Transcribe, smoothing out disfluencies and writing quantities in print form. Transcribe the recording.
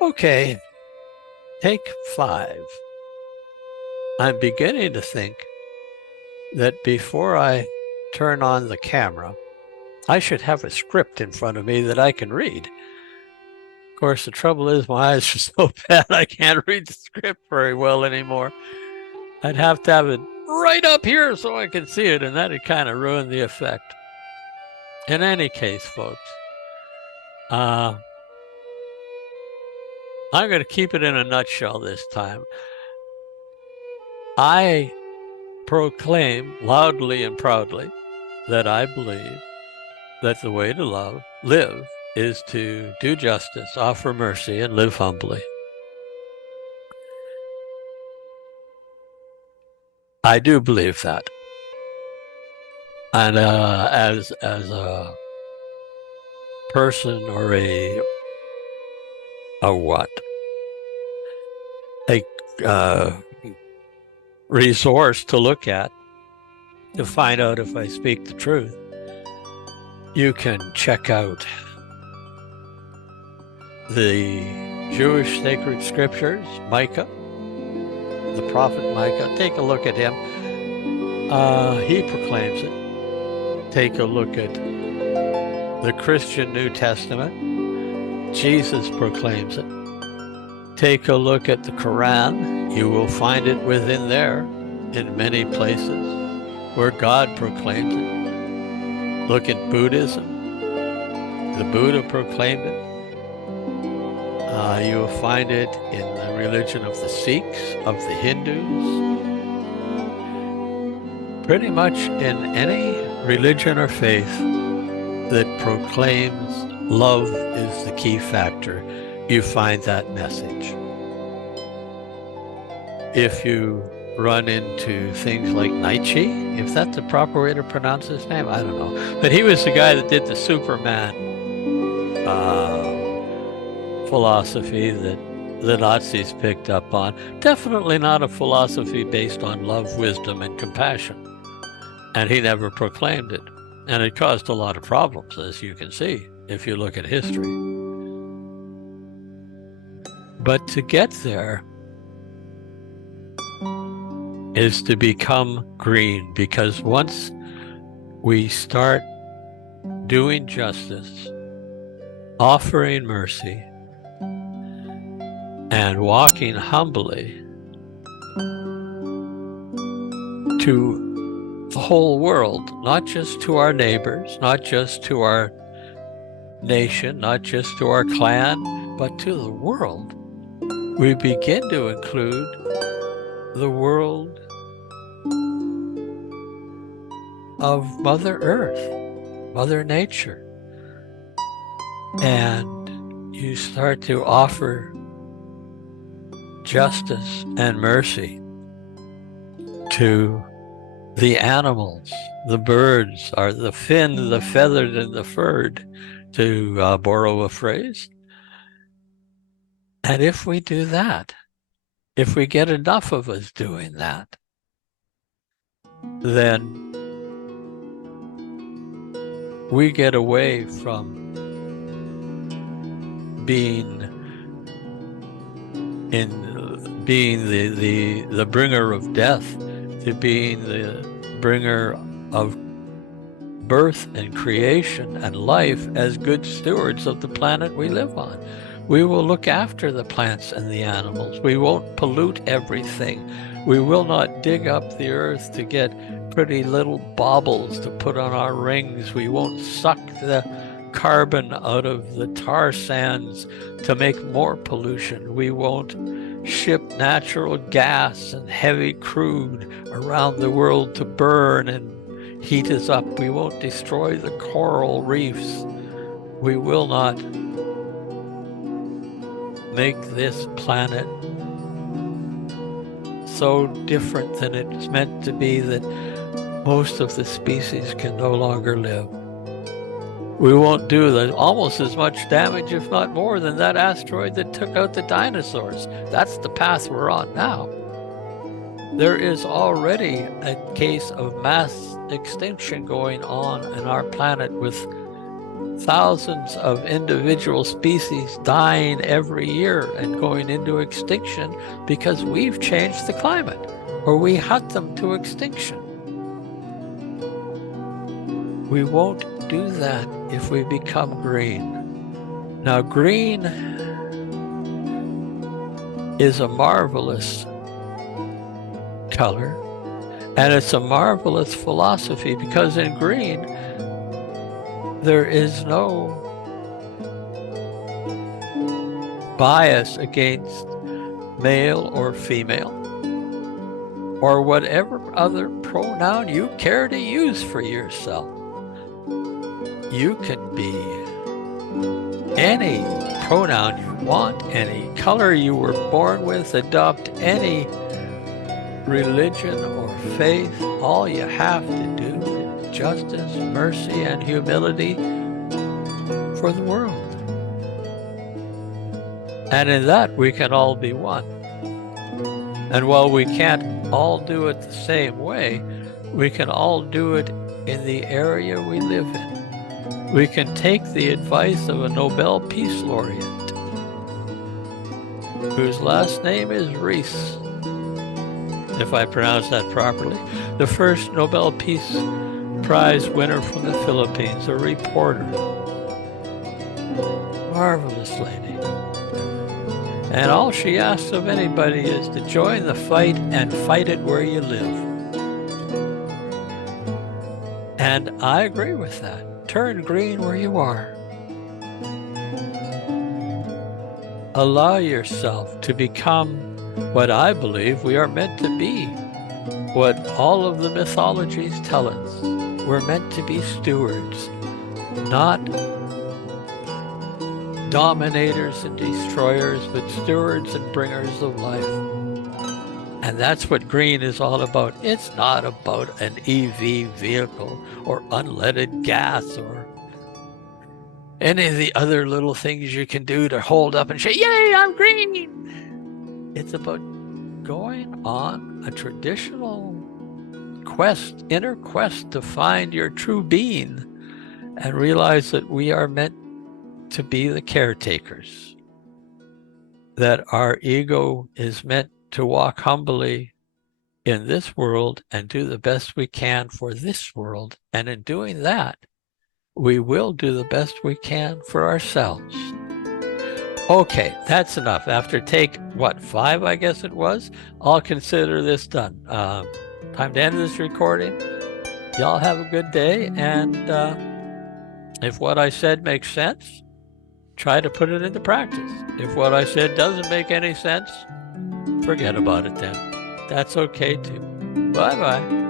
Okay, take 5. I'm beginning to think that before I turn on the camera, I should have a script in front of me that I can read. Of course, the trouble is my eyes are so bad I can't read the script very well anymore. I'd have to have it right up here so I can see it, and that'd kind of ruin the effect. In any case, folks, I'm going to keep it in a nutshell this time. I proclaim loudly and proudly that I believe that the way to live, is to do justice, offer mercy, and live humbly. I do believe that. And as a person or a what? A resource to look at to find out if I speak the truth, you can check out the Jewish sacred scriptures, Micah, the prophet Micah. Take a look at him. He proclaims it. Take a look at the Christian New Testament. Jesus proclaims it. Take a look at the Quran. You will find it within there in many places where God proclaims it. Look at Buddhism. The Buddha proclaimed it. You will find it in the religion of the Sikhs, of the Hindus. Pretty much in any religion or faith that proclaims love is the key factor, you find that message. If you run into things like Nietzsche, if that's the proper way to pronounce his name, I don't know. But he was the guy that did the Superman philosophy that the Nazis picked up on. Definitely not a philosophy based on love, wisdom, and compassion. And he never proclaimed it. And it caused a lot of problems, as you can see, if you look at history. But to get there is to become green, because once we start doing justice, offering mercy, and walking humbly to the whole world, not just to our neighbors, not just to our nation, not just to our clan, but to the world, we begin to include the world of Mother Earth, Mother Nature. And you start to offer justice and mercy to the animals, the birds, are the finned, the feathered, and the furred, to borrow a phrase. And if we do that, if we get enough of us doing that, then we get away from being the bringer of death to being the bringer of birth and creation and life as good stewards of the planet we live on. We will look after the plants and the animals. We won't pollute everything. We will not dig up the earth to get pretty little baubles to put on our rings. We won't suck the carbon out of the tar sands to make more pollution. We won't ship natural gas and heavy crude around the world to burn and heat us up. We won't destroy the coral reefs. We will not make this planet so different than it's meant to be that most of the species can no longer live. We won't do almost as much damage, if not more, than that asteroid that took out the dinosaurs. That's the path we're on now. There is already a case of mass extinction going on in our planet with thousands of individual species dying every year and going into extinction because we've changed the climate, or we hunt them to extinction. We won't do that if we become green. Now, green is a marvelous color, and it's a marvelous philosophy, because in green, there is no bias against male or female, or whatever other pronoun you care to use for yourself. You can be any pronoun you want, any color you were born with, adopt any religion or faith. All you have to do is justice, mercy, and humility for the world. And in that, we can all be one. And while we can't all do it the same way, we can all do it in the area we live in. We can take the advice of a Nobel Peace Laureate, whose last name is Rees, if I pronounce that properly, the first Nobel Peace Prize winner from the Philippines, a reporter. Marvelous lady. And all she asks of anybody is to join the fight and fight it where you live. And I agree with that. Turn green where you are. Allow yourself to become what I believe we are meant to be, what all of the mythologies tell us. We're meant to be stewards, not dominators and destroyers, but stewards and bringers of life. And that's what green is all about. It's not about an EV vehicle or unleaded gas or any of the other little things you can do to hold up and say, yay, I'm green. It's about going on a traditional quest, inner quest to find your true being, and realize that we are meant to be the caretakers, that our ego is meant to walk humbly in this world and do the best we can for this world. And in doing that, we will do the best we can for ourselves. Okay, that's enough. After take, 5, I guess it was, I'll consider this done. Time to end this recording. Y'all have a good day. And if what I said makes sense, try to put it into practice. If what I said doesn't make any sense, forget about it then. That's okay too. Bye-bye.